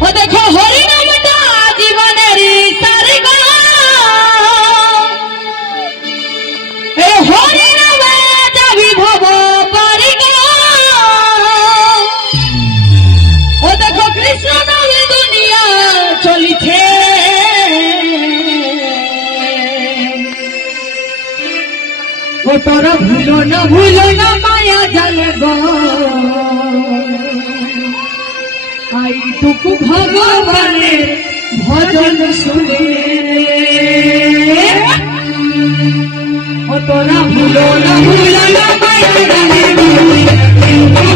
ও দেখো হরি নামটা জীবনের সারিগা এ হরি নামে যাবি ভব পারিগা ও দেখো কৃষ্ণ নামে দুনিয়া চলিছে ও তোরা ভুলো না মায়া জালে গো আইটুকু ভগবানের ভজন শুনে ও তোরা ভুলো না মায়া জালে গো